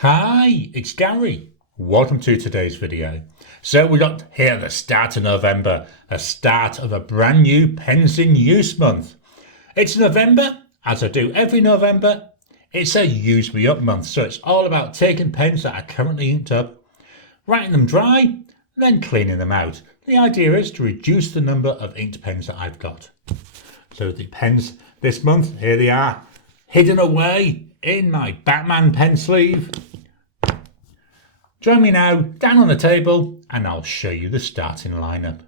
Hi, it's Gary. Welcome to today's video. So we got here the start of November, a start of a brand new pens in use month. It's November, as I do every November. It's a use me up month, so it's all about taking pens that are currently inked up, writing them dry, and then cleaning them out. The idea is to reduce the number of inked pens that I've got. So the pens this month, here they are, hidden away in my Batman pen sleeve. Join me now down on the table and I'll show you the starting lineup.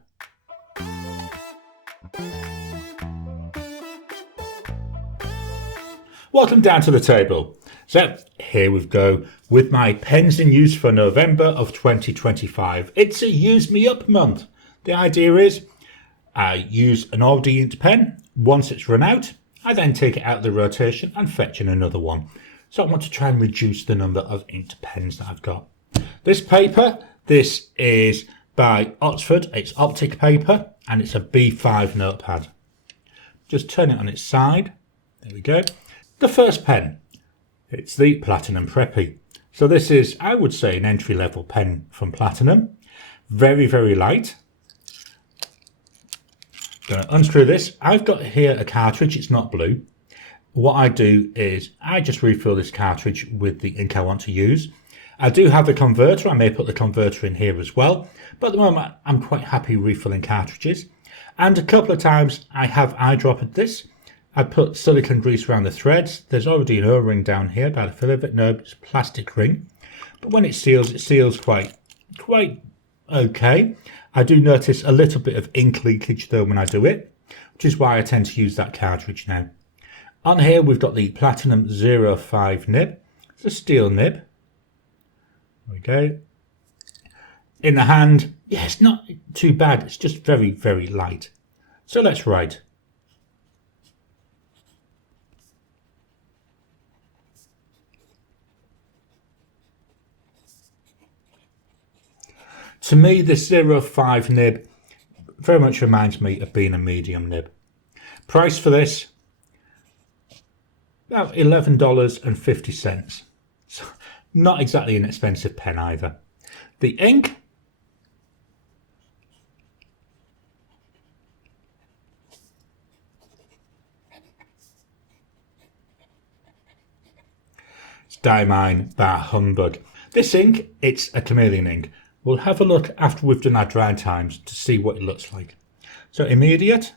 Welcome down to the table. So here we go with my pens in use for November of 2025. It's a use me up month. The idea is I use an already inked pen. Once it's run out, I then take it out of the rotation and fetch in another one. So I want to try and reduce the number of inked pens that I've got. This paper, this is by Oxford. It's optic paper and it's a B5 notepad. Just turn it on its side. There we go. The first pen, it's the Platinum Preppy. So this is, I would say, an entry-level pen from Platinum. Very, very light. Going to unscrew this. I've got here a cartridge. It's not blue. What I do is I just refill this cartridge with the ink I want to use. I do have a converter. I may put the converter in here as well. But at the moment, I'm quite happy refilling cartridges. And a couple of times I have eyedroppered this. I put silicone grease around the threads. There's already an O-ring down here by the feel of it. No, it's a plastic ring. But when it seals quite okay. I do notice a little bit of ink leakage though when I do it, which is why I tend to use that cartridge now. On here we've got the Platinum 05 nib. It's a steel nib. There we go. In the hand, yeah, it's not too bad. It's just very, very light. So let's write. To me, this 05 nib very much reminds me of being a medium nib. Price for this, about $11.50. So not exactly an expensive pen either. The ink, it's Diamine by Humbug. This ink, it's a chameleon ink. We'll have a look after we've done our dry times to see what it looks like. So immediate.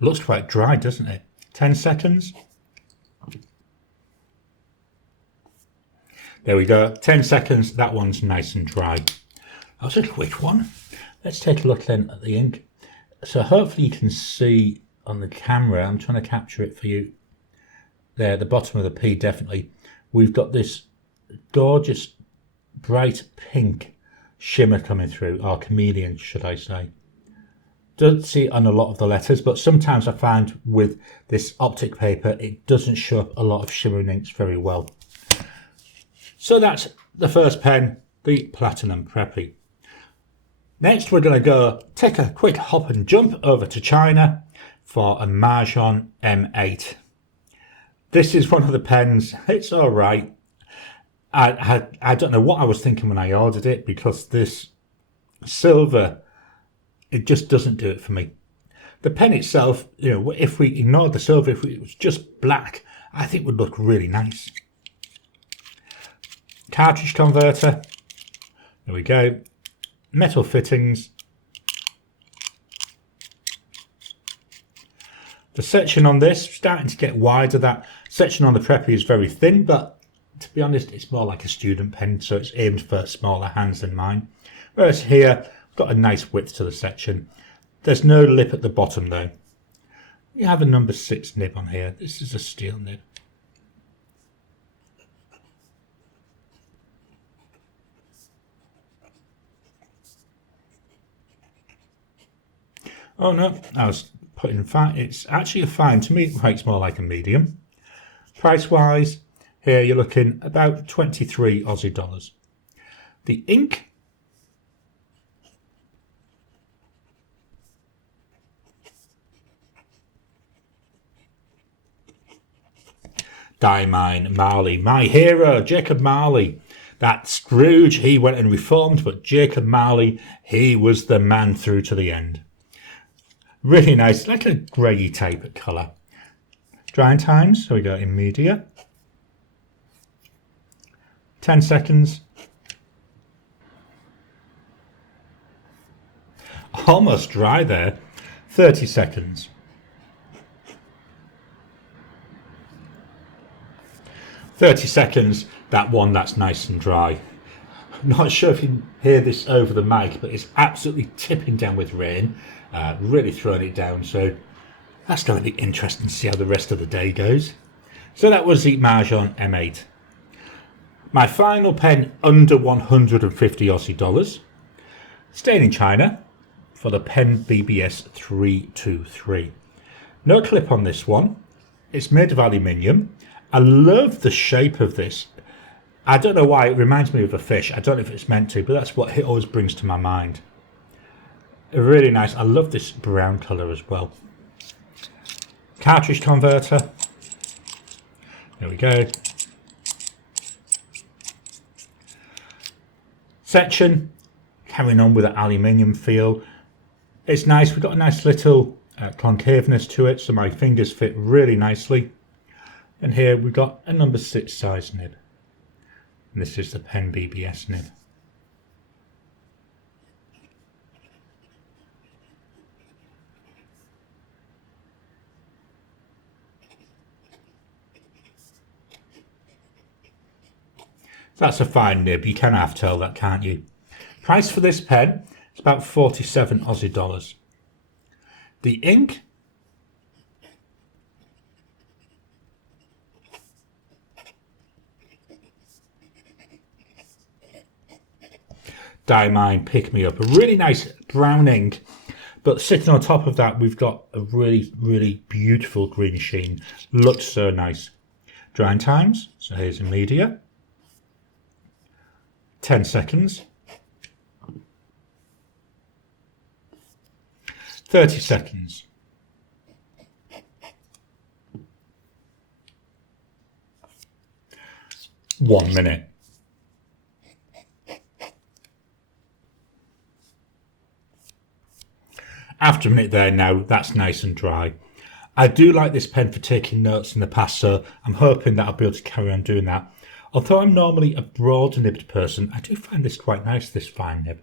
Looks quite dry, doesn't it? 10 seconds. There we go. 10 seconds. That one's nice and dry. That was a quick one. Let's take a look then at the ink. So hopefully you can see on the camera. I'm trying to capture it for you. There, the bottom of the P definitely. We've got this gorgeous bright pink shimmer coming through, or chameleon should I say. Don't see it on a lot of the letters, but sometimes I find with this optic paper it doesn't show up a lot of shimmering inks very well. So that's the first pen, the Platinum Preppy. Next we're going to go take a quick hop and jump over to China for a Majohn M8. This is one of the pens, it's alright. I don't know what I was thinking when I ordered it, because this silver, it just doesn't do it for me. The pen itself, you know, if we ignored the silver, if it was just black, I think it would look really nice. Cartridge converter, there we go. Metal fittings. The section on this, starting to get wider. That section on the Preppy is very thin, but to be honest, it's more like a student pen, so it's aimed for smaller hands than mine. Whereas here, I've got a nice width to the section. There's no lip at the bottom though. You have a number 6 nib on here. This is a steel nib. Oh no, I was putting fine. It's actually a fine. To me, it looks more like a medium. Price wise, here you're looking about 23 Aussie dollars. The ink, Diamine, Marley, my hero, Jacob Marley. That Scrooge, he went and reformed, but Jacob Marley, he was the man through to the end. Really nice, like a grey type colour. Drying times, so we go in media. 10 seconds. Almost dry there. 30 seconds. 30 seconds, that one that's nice and dry. Not sure if you can hear this over the mic, but it's absolutely tipping down with rain, really throwing it down, so that's going to be interesting to see how the rest of the day goes. So that was the Majohn M8. My final pen under 150 Aussie dollars, staying in China, for the PenBBS 323. No clip on this one, it's made of aluminium. I love the shape of this. I don't know why, it reminds me of a fish. I don't know if it's meant to, but that's what it always brings to my mind. Really nice. I love this brown colour as well. Cartridge converter. There we go. Section. Carrying on with an aluminium feel. It's nice. We've got a nice little concaveness to it, so my fingers fit really nicely. And here we've got a number 6 size nib. And this is the PenBBS nib. That's a fine nib, you can half tell that, can't you? Price for this pen is about 47 Aussie dollars. The ink, Diamine Pick Me Up, a really nice brown ink, but sitting on top of that we've got a really beautiful green sheen. Looks so nice. Drying times, so here's a media. 10 seconds. 30 seconds. One minute. After a minute there now, that's nice and dry. I do like this pen for taking notes in the past, so I'm hoping that I'll be able to carry on doing that. Although I'm normally a broad nibbed person, I do find this quite nice, this fine nib.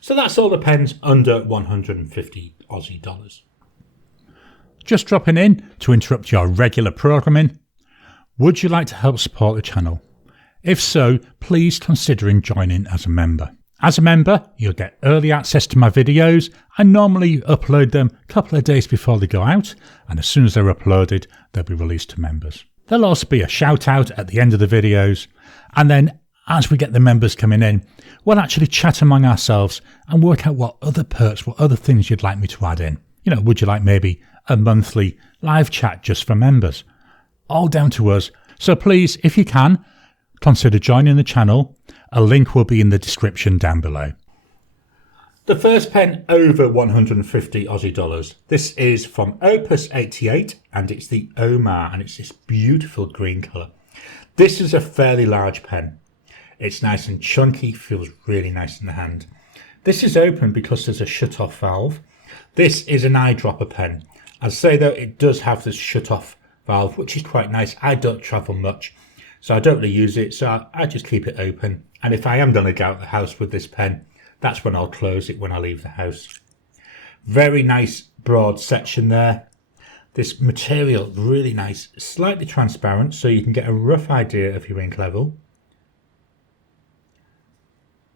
So that's all the pens under 150 Aussie dollars. Just dropping in to interrupt your regular programming. Would you like to help support the channel? If so, please consider joining as a member. As a member, you'll get early access to my videos. I normally upload them a couple of days before they go out, and as soon as they're uploaded, they'll be released to members. There'll also be a shout out at the end of the videos, and then as we get the members coming in, we'll actually chat among ourselves and work out what other perks, what other things you'd like me to add in. You know, would you like maybe a monthly live chat just for members? All down to us. So please, if you can, consider joining the channel. A link will be in the description down below. The first pen over 150 Aussie dollars. This is from Opus 88 and it's the Omar, and it's this beautiful green colour. This is a fairly large pen. It's nice and chunky, feels really nice in the hand. This is open because there's a shut-off valve. This is an eyedropper pen. I'd say though it does have this shut-off valve, which is quite nice. I don't travel much, so I don't really use it, so I just keep it open. And if I am going to go out the house with this pen, that's when I'll close it when I leave the house. Very nice broad section there. This material, really nice, slightly transparent, so you can get a rough idea of your ink level.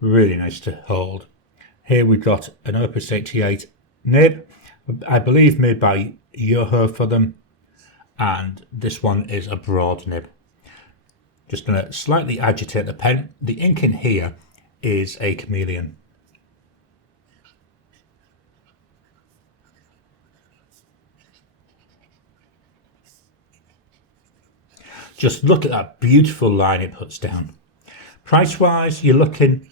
Really nice to hold. Here we've got an Opus 88 nib, I believe made by Yoho for them, and this one is a broad nib. Just going to slightly agitate the pen. The ink in here is a chameleon. Just look at that beautiful line it puts down. Price wise, you're looking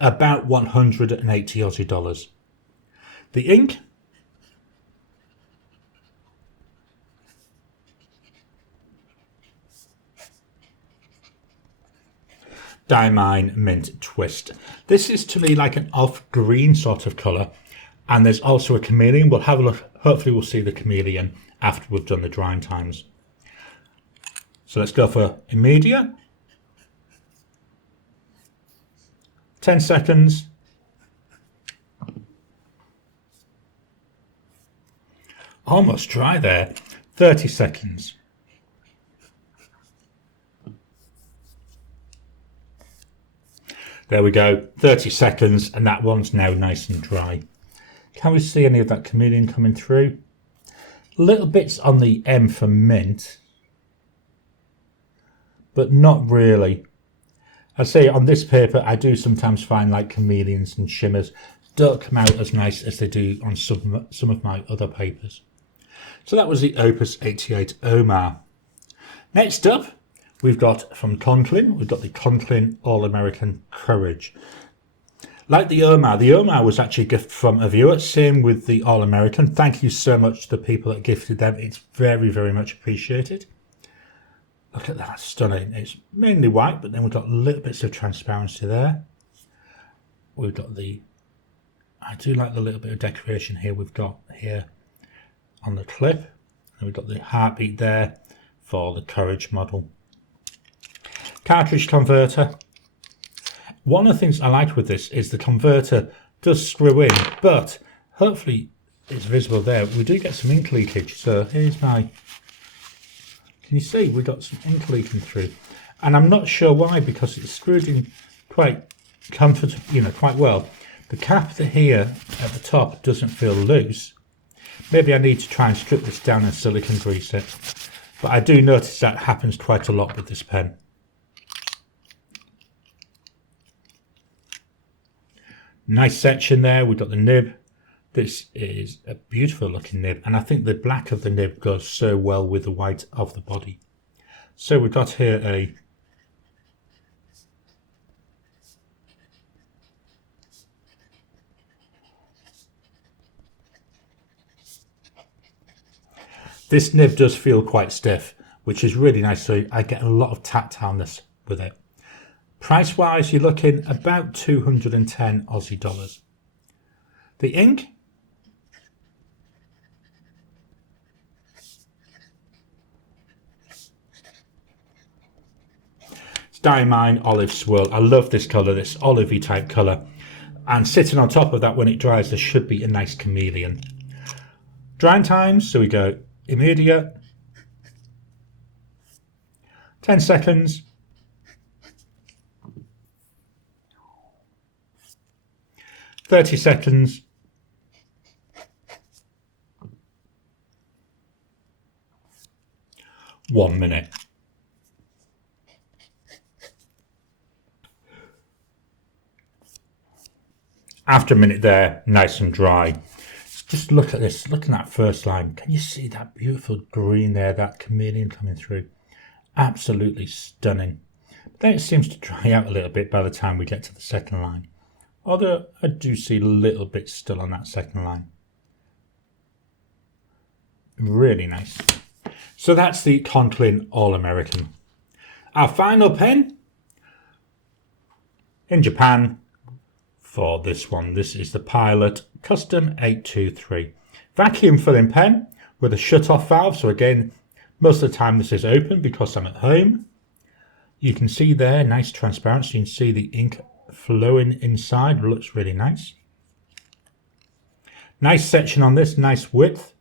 about 180 Aussie dollars. The ink, Diamine Mint Twist. This is to me like an off green sort of colour, and there's also a chameleon. We'll have a look, hopefully we'll see the chameleon after we've done the drying times. So let's go for immediate. 10 seconds. Almost dry there. 30 seconds. There we go. 30 seconds, and that one's now nice and dry. Can we see any of that chameleon coming through? Little bits on the M for mint, but not really. I say on this paper, I do sometimes find like chameleons and shimmers don't come out as nice as they do on some of my other papers. So that was the Opus 88 Omar. Next up, we've got from Conklin, we've got the Conklin All-American Courage. Like the Omar was actually a gift from a viewer. Same with the All-American. Thank you so much to the people that gifted them. It's very, very much appreciated. Look at that, stunning. It's mainly white, but then we've got little bits of transparency there. We've got the, I do like the little bit of decoration here we've got here on the clip. And we've got the heartbeat there for the Courage model. Cartridge converter. One of the things I like with this is the converter does screw in, but hopefully it's visible there. We do get some ink leakage. So here's my, can you see we've got some ink leaking through? And I'm not sure why, because it's screwed in quite comfortably, quite well. The cap here at the top doesn't feel loose. Maybe I need to try and strip this down and silicone grease it. But I do notice that happens quite a lot with this pen. Nice section there. We've got the nib. This is a beautiful looking nib, and I think the black of the nib goes so well with the white of the body. So we've got here a this nib does feel quite stiff, which is really nice, so I get a lot of tactileness with it. Price wise, you're looking about 210 Aussie dollars. The ink, it's Diamine Olive Swirl. I love this colour, this olivey type colour. And sitting on top of that when it dries, there should be a nice chameleon. Drying times, so we go immediate, 10 seconds, 30 seconds, 1 minute. After a minute there, nice and dry. Just look at this, look at that first line. Can you see that beautiful green there, that chameleon coming through? Absolutely stunning. But then it seems to dry out a little bit by the time we get to the second line. Although I do see little bits still on that second line. Really nice. So that's the Conklin All-American. Our final pen in Japan for this one. This is the Pilot Custom 823. Vacuum filling pen with a shut-off valve. So again, most of the time this is open because I'm at home. You can see there, nice transparency. You can see the ink flowing inside. It looks really nice. Nice section on this, nice width.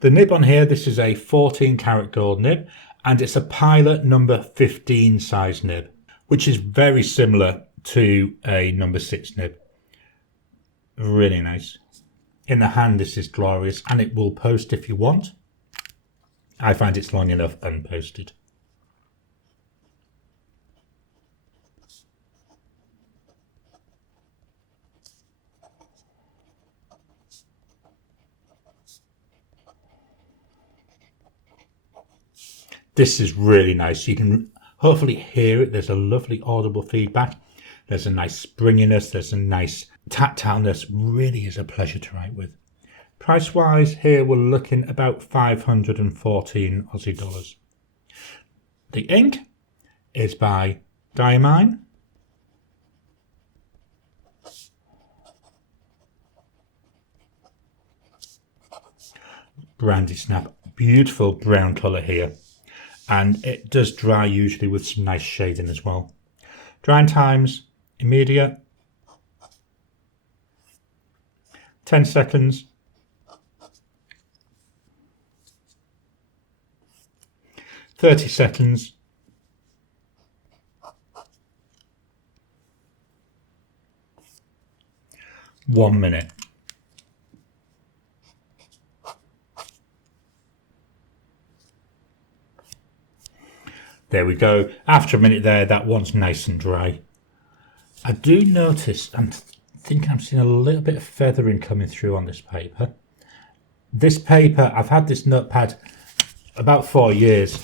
The nib on here, this is a 14 karat gold nib, and it's a Pilot number 15 size nib, which is very similar to a number 6 nib. Really nice. In the hand, this is glorious, and it will post if you want. I find it's long enough unposted. This is really nice. You can hopefully hear it. There's a lovely audible feedback. There's a nice springiness. There's a nice tactileness. Really is a pleasure to write with. Price wise, here we're looking about 514 Aussie dollars. The ink is by Diamine, Brandy Snap, beautiful brown colour here, and it does dry usually with some nice shading as well. Drying times, immediate, 10 seconds, 30 seconds, 1 minute. There we go. After a minute there, that one's nice and dry. I do notice, I think I'm seeing a little bit of feathering coming through on this paper. This paper, I've had this notepad about 4 years.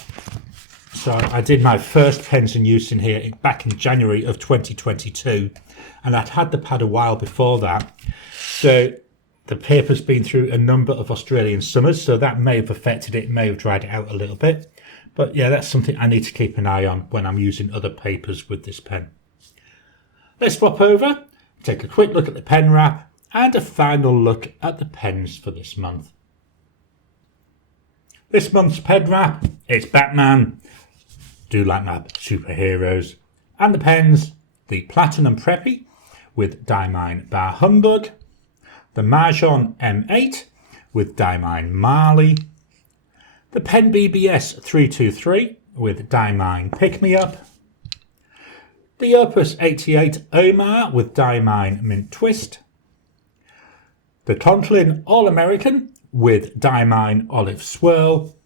So I did my first pens in use in here back in January of 2022. And I'd had the pad a while before that. So the paper's been through a number of Australian summers. So that may have affected it, may have dried it out a little bit. But yeah, that's something I need to keep an eye on when I'm using other papers with this pen. Let's swap over, take a quick look at the pen wrap and a final look at the pens for this month. This month's pen wrap, it's Batman. Do like my superheroes. And the pens, the Platinum Preppy with Diamine Bar Humbug, the Majohn M8 with Diamine Marley, the PenBBS 323 with Diamine Pick Me Up, the Opus 88 Omar with Diamine Mint Twist, the Conklin All-American with Diamine Olive Swirl,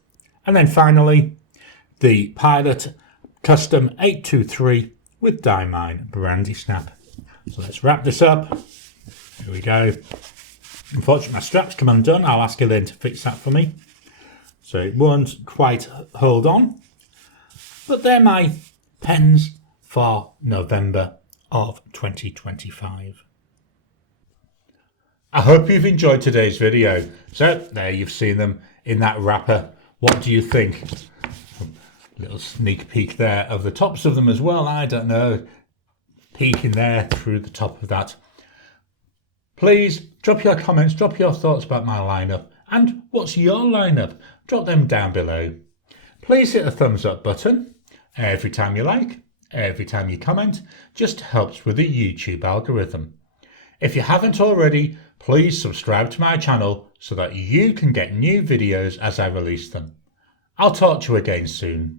and then finally the Pilot Custom 823 with Diamine Brandy Snap. So let's wrap this up. Here we go. Unfortunately my strap's come undone. I'll ask Elaine to fix that for me. So it won't quite hold on. But they're my pens for November of 2025. I hope you've enjoyed today's video. So there you've seen them in that wrapper. What do you think? Little sneak peek there of the tops of them as well. I don't know. Peeking there through the top of that. Please drop your comments, drop your thoughts about my lineup. And what's your lineup? Drop them down below. Please hit the thumbs up button every time you like, every time you comment. Just helps with the YouTube algorithm. If you haven't already, please subscribe to my channel so that you can get new videos as I release them. I'll talk to you again soon.